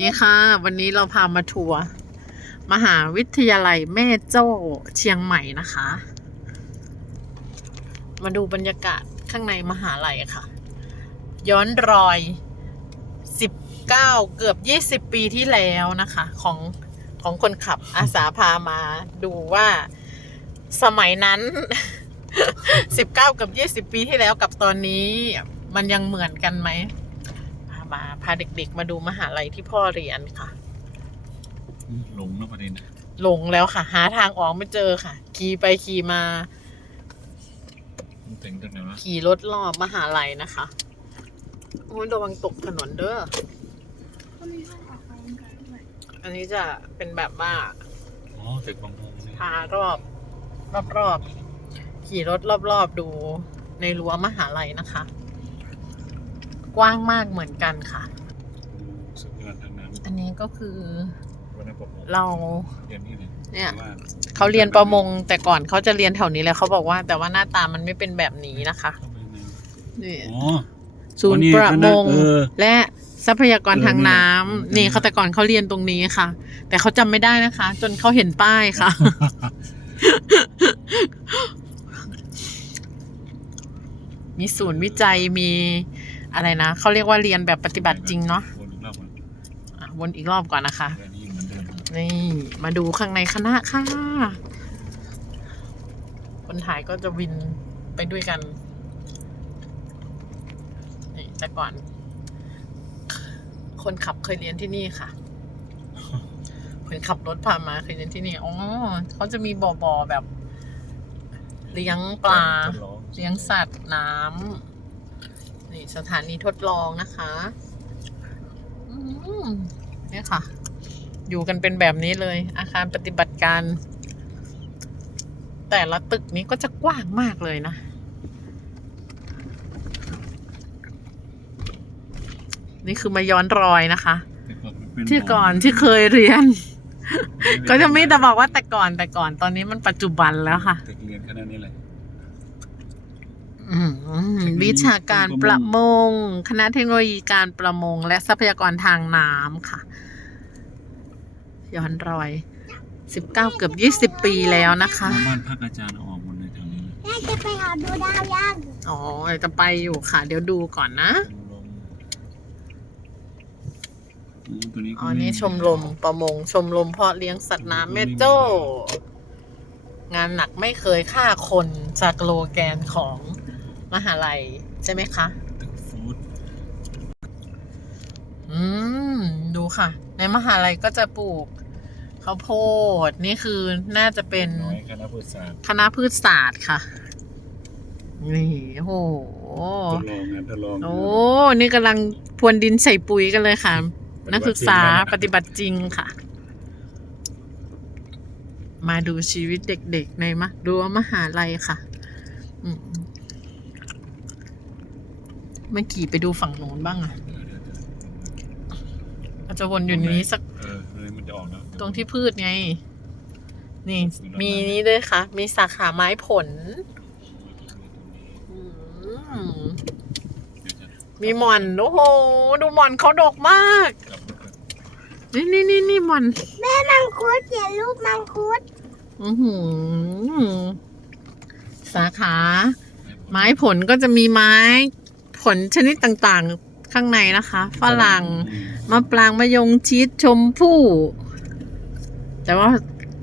นี่ค่ะ วันนี้เราพามาทัวร์มหาวิทยาลัยแม่โจ้เชียงใหม่นะคะ มาดูบรรยากาศข้างในมหาลัยค่ะ ย้อนรอย 19 เกือบ 20 ปีที่แล้วนะคะ ของของคนขับอาสาพามาดูว่าสมัยนั้น 19 กับ 20 ปีที่แล้วกับตอนนี้ มันยังเหมือนกันไหม มาพาเด็กๆ มาดูมหาลัยที่พ่อเรียนค่ะ หลงนะประเด็นนะหลงแล้วค่ะ หาทางออกไม่เจอค่ะ ขี่ไปขี่มา มันถึงตรงไหนวะขี่รถรอบมหาลัยนะคะโอ้ยระวังตกถนนเด้อก็มีห้องออกกำลังกายด้วยอันนี้จะเป็นแบบว่าอ๋อตึกบางพงนี่พารอบรอบ รอบๆ ขี่รถรอบๆ ดูในรั้วมหาลัยนะคะ กว้างมากเหมือนกันค่ะ สุดยอดทางน้อันนี้ก็คือำวันนั้นผมเรา เรียนที่ไหนเนี่ย ว่าเขาเรียนประมง แต่ก่อนเขาจะเรียนแถวนี้แล้วเขาบอกว่า แต่ว่าหน้าตามันไม่เป็นแบบนี้นะคะเข้าไปในนี่อ๋อ ศูนย์อ๋อนี่ประมงคณะเออและทรัพยากรเออทางน้ำนี่นี่เขาแต่ก่อนเขาเรียนตรงนี้ค่ะ แต่เขาจำไม่ได้นะคะ จนเขาเห็นป้ายค่ะ มีศูนย์วิจัยมี อะไรนะเขาเรียกว่าเรียนแบบปฏิบัติจริงเนาะวนอีกรอบก่อนอะวนอีกรอบก่อนนะคะเรียนนี้เหมือนเดิมนี่มาดูข้างในคณะค่ะ คนถ่ายก็จะวินไปด้วยกัน นี่แต่ก่อน คนขับเคยเรียนที่นี่ค่ะคนขับรถพามาเคยเรียนที่นี่ อ๋อเขาจะมีบ่อบ่อแบบ เลี้ยงปลาทดองเลี้ยงสัตว์น้ำ นี่สถานีทดลองนะคะอืมเนี่ยค่ะ อยู่กันเป็นแบบนี้เลย อาคารปฏิบัติการ แต่ละตึกนี้ก็จะกว้างมากเลยนะ นี่คือมาย้อนรอยนะคะแต่ก่อนมันเป็นที่ก่อนที่เคยเรียน ก็จะมีแต่บอกว่าแต่ก่อนแต่ก่อนตอนนี้มันปัจจุบันแล้วค่ะตึกเรียนคณะนี้เลย อืมวิชาการประมง คณะเทคโนโลยีการประมง และทรัพยากรทางน้ำค่ะ ย้อนรอย19เกือบ20ปีแล้วนะคะบ้านพักอาจารย์เอาออกหมดเลยแถวนี้เลยแม่จะไปหาดูดาวยังอ๋อจะไปอยู่ค่ะ เดี๋ยวดูก่อนนะชมรมอืมตัวนี้ก็อ๋อนี่ไม่ชมรมประมง ชมรมเพาะเลี้ยงสัตว์น้ำแม่โจ้ งานหนักไม่เคยฆ่าคนจากโลแกนของ มหาลัย ใช่ไหมคะ ตึกฟู้ดอืม ดูค่ะ ในมหาลัยก็จะปลูกข้าวโพด นี่คือน่าจะเป็นน้อยคณะพุทธศาสตร์คณะพืชศาสตร์ค่ะ นี่โอ้โห ทดลองงานทดลองโอ้ นี่กำลังพรวนดินใส่ปุ๋ยกันเลยค่ะ นักศึกษาปฏิบัติจริงค่ะ มาดูชีวิตเด็กๆในมะรั้วมหาลัยค่ะ อืม เมื่อกี้ไปดูฝั่งโน้นบ้างอะเดี๋ยวเดี๋ยวเดี๋ยวเราจะวนอยู่ในนี้สักเออเลยมันจะออกแล้วตรงที่พืชไง นี่ มีนี้ด้วยค่ะ มีสาขาไม้ผล อืมเดี๋ยวจะมีหมอนโอ้โห ดูหมอนเขาดกมากกลับรถก่อนนี่นี่นี่นี่หมอน แม่มังคุดเขียนรูปมังคุดอือหือสาขา ไม้ผลก็จะมีไม้ ผลชนิดต่างๆข้างในนะคะฝรั่งมะปรางมะยงชิดชมพู่ แต่ว่า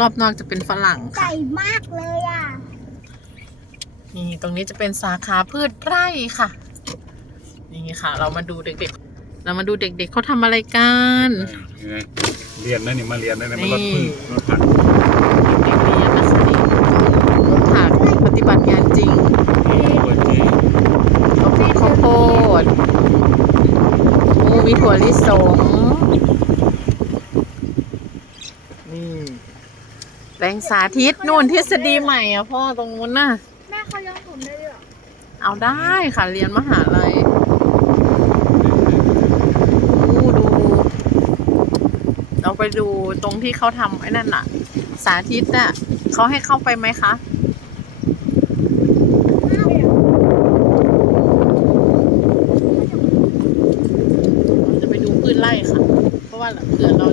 รอบนอกจะเป็นฝรั่งใหค่ะญ่มากเลยอะนี่ตรงนี้จะเป็นสาขาพืชไร่ค่ะ นี่ค่ะ เรามาดูเด็กๆ เรามาดูเด็กๆเขาทำอะไรกันเออเรียนนะนี่มาเรียนนะนี่มันรถนี่พึ่งรถผัก เด็กๆเรียนนะคะนี่ปลูกผักปฏิบัติงานจริง นี่เปิดเจ เขาปลูกข้าวโพดโอ้ มีถั่วลิสง นี่แปลงสาธิตนู่นทฤษฎีใหม่อะพ่อตรงนู้นน่ะ แม่เขาย้อมผมได้ด้วยเหรอเอาได้ค่ะเรียนมหาลัยดูดู เราไปดูตรงที่เขาทำไอ้นั่นน่ะ สาธิตน่ะเขาให้เข้าไปไหมคะ เราจะไปดูพืชไร่ค่ะ เพราะว่า ว่าเผื่อเรา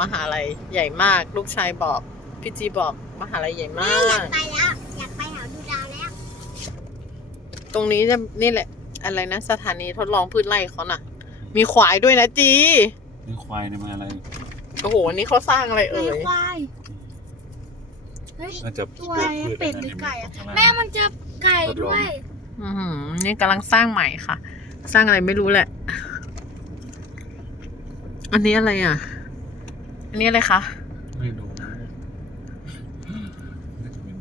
มหาลัยคุณมหาลัยใหญ่ถนนรอบมหาลัยใหญ่มาก ลูกชายบอกพี่จีบอกมหาลัยใหญ่แม่มาอยาก กไปแล้ว อยากไปหาดูดาวแล้ว ตรงนี้จะนี่แหละ อะไรนะสถานีทดลองพืชไร่เขาน่ะ มีควายด้วยนะจีนี่ควายในมาอะไรโอ้โหนี่เขาสร้างอะไรเอ่ยควาย เฮ้ย น่าจะตัวอะไรพืชเป็ดหรือไก่อะข้างล่างแม่มันจะไก่ด้วย อือหือนี่กำลังสร้างใหม่ค่ะ สร้างอะไรไม่รู้แหละ อันนี้อะไรอะ อันนี้อะไรคะ ไม่ดูน่าจะเป็น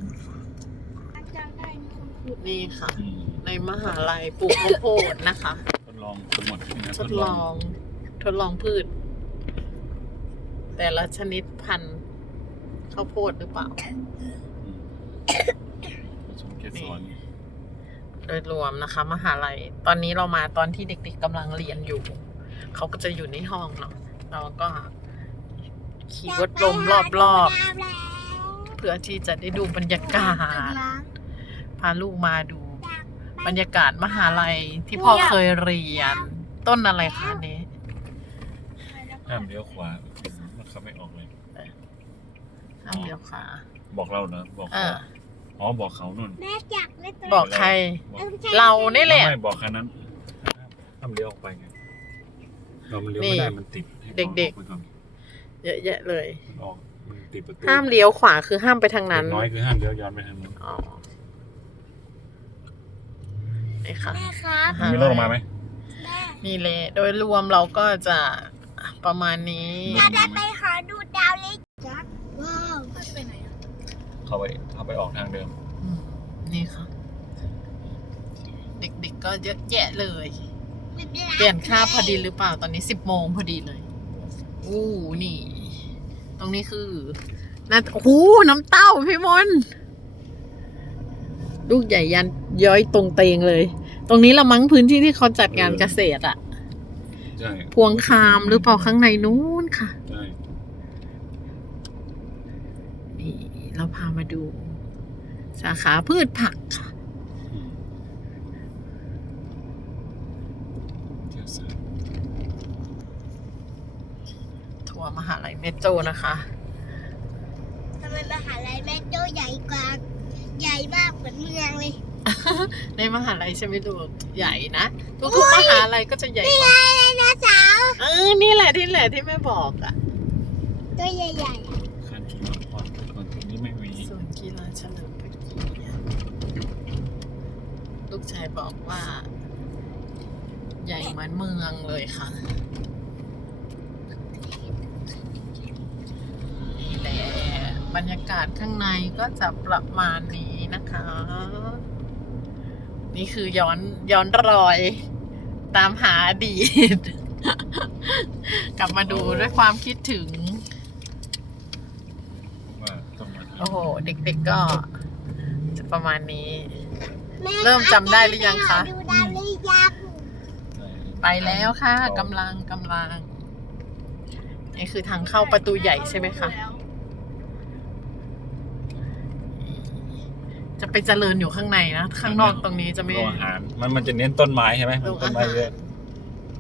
จำได้มีคนขุดนี่ค่ะอืมในมหาลัยปลูกข้าวโพดนะคะ ทดลองทั้งหมดนี่นะทดลอง ทดลองพืช แต่ละชนิดพันธุ์ข้าวโพดหรือเปล่าอืมผสมเกสรโดยรวมนะคะ มหาลัย ตอนนี้เรามาตอนที่เด็กๆกำลังเรียนอยู่ เขาก็จะอยู่ในห้องเนาะเราก็ ขี่รถลมรอบดาวแล้วๆเพื่อที่จะได้ดูบรรยากาศ พาลูกมาดู บรรยากาศมหาลัยที่พ่อเคยเรียน ต้นอะไรคะอันนี้ ห้ามเลี้ยวขวามันขับไม่ออกเลยห้ามเลี้ยวขวาบอกเราเนอะบอกเอเขาอ อ๋อบอกเขานู่นแม่จักเล่นตัวบอกใคร บอกออใช่เรานี่แหละ ไม่บอกคันนั้นห้ามเลี้ยวออกไปไงเรามันเลี้ยวไม่ได้นี่มันติดให้เด็กๆ ออไปอน เยอะแยะเลยมันออกมันติดประตูห้ามเลี้ยวขวาคือห้ามไปทางนั้นอย่างน้อยคือห้ามเลี้ยวย้อนไปทางนู้นอ๋อนี่ค่ะแม่ครับอ่ามีรถออกมาไหมแม่นี่แหละโดยรวมเราก็จะประมาณนี้ จะได้ไปหาดูดาวเลยจักว้าวไปไหนอะเข้าไปเข้าไปออกทางเดิม อืมนี่ค่ะ เด็กๆก็เยอะแยะเลยเปลี่ยนค่าบพอดีหรือเปล่าตอนนี้สิบโมงพอดีเลย อู้นี่ ตรงนี้คือน่าโอ้โหน้ำเต้าพี่มนต์ลูกใหญ่ยันย้อยตรงเตงเลย ตรงนี้ละมั้งพื้นที่ที่เขาจัดงานเกษตรอะใช่พวงคามหรือเปล่าข้างในนู้นค่ะ ใช่นี่เราพามาดู สาขาพืชผักค่ะอืมเที่ยวเสริม ทั วร์มหาลัยเมโจนะคะทำไมมหาลัยแม่โจ้ใหญ่กว่าใหญ่มากเหมือนเมืองเลย ในมหาลัยใช่ไหมลูกใหญ่นะทุกๆมหาลัยก็จะใหญ่กว่าไดโนเสาร์เออนี่แหละที่แหละที่แม่บอกอะตัวใหญ่ๆอะคันชุมพรคนตรงนี้ไม่มีส่วนกีฬาเฉลิมพระเกียรติลูกชายบอกว่า ใหญ่เหมือนเมืองเลยค่ะนี่แหละบ รรยากาศข้างในก็จะประมาณนี้นะคะ นี่คือย้อนย้อนรอย ตามหาอดีต กลับมาดูด้วยความคิดถึง ว่าต้องมาที่โอ้โห เด็กๆก็จะประมาณนี้แม่เริ่มจำได้หรือยังคะ ดูดาวหรือยังใช่ไปแล้วค่ะกำลังกำลัง นี่คือทางเข้าประตูใหญ่ใช่ไหมคะ จะไปเจริญอยู่ข้างในนะ ข้างนอกตรงนี้จะไม่โรงอาหาร มันมันจะเน้นต้นไม้ใช่ไหมโรงต้นไม้อาหารเยอะ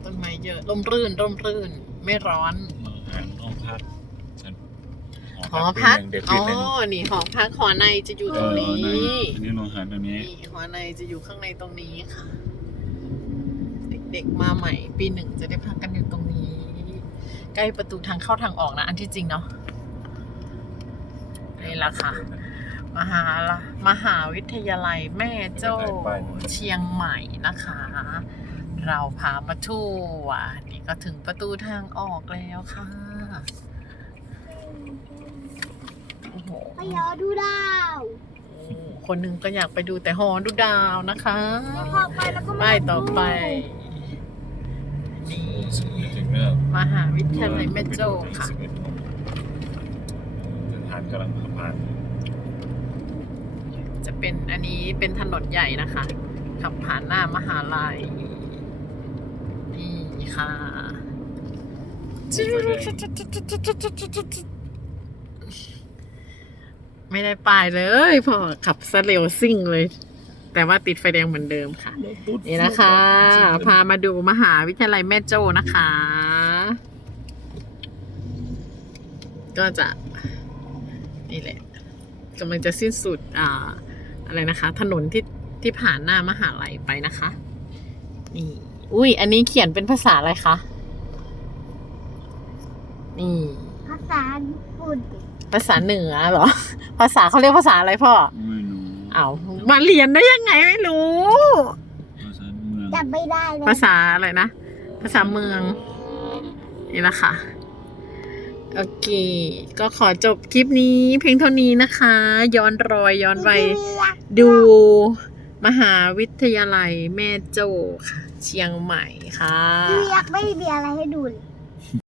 ต้นไม้เยอะร่มรื่นร่มรื่น ไม่ร้อนโรงอาหารห้องพักชั้นหหอพักปีหนึ่งเด็กอ๋ปีอหนึ่งนี่หอพักหอในจะอยู่ตรงนี้เออในอันนี้โรงอาหารตรงนี้นี่หอในจะอยู่ข้างในตรงนี้ค่ะ เด็กๆมาใหม่ ปีหนึ่งจะได้พักกันอยู่ตรงนี้ ใกล้ประตูทางเข้าทางออกนะ อันที่จริงเนาะนี่แหละค่ะ มหาละมหาวิทยาลัยแม่โจ้เชียงใหม่นะคะ เราพามาทั่วนี่ก็ถึงประตูทางออกแล้วค่ะโอ้โหไปยอดูดาวคนหนึ่งก็อยากไปดูแต่หอดูดาวนะคะแล้วพอไปแล้วก็ไปมาต่อไปนี่ถึงแล้วมหาวิทยาลัยแม่โจ้ค่ะผ่านกำลังผ่านจะ เป็นอันนี้เป็นถนนใหญ่นะคะ ขับผ่านหน้ามหาลัย นี่ค่ะไม่ได้ป้ายเลยพอขับซะเร็วซิ่งเลย แต่ว่าติดไฟแดงเหมือนเดิมค่ะ นี่นะคะ พามาดูมหาวิทยาลัยแม่โจ้นะคะ ก็จะ นี่แหละกำลังจะสิ้นสุดอ่า อะไรนะคะ ถนนที่ที่ผ่านหน้ามหาลัยไปนะคะ นี่ อุ้ยอันนี้เขียนเป็นภาษาอะไรคะนี่ ภาษาญี่ปุ่นภาษาเหนือเหรอ ภาษาเขาเรียกภาษาอะไรพ่อไม่รู้เอามาเรียนได้ยังไงไม่รู้ ภาษาเมืองจำไม่ได้เลยภาษาอะไรนะ ภาษาเมือง นี่แหละค่ะ โอเค ก็ขอจบคลิปนี้เพียงเท่านี้นะคะ ย้อนรอยย้อนไปดูมหาวิทยาลัยแม่โจ้ค่ะ เชียงใหม่ค่ะ อยากไม่มีอะไรให้ดูเลย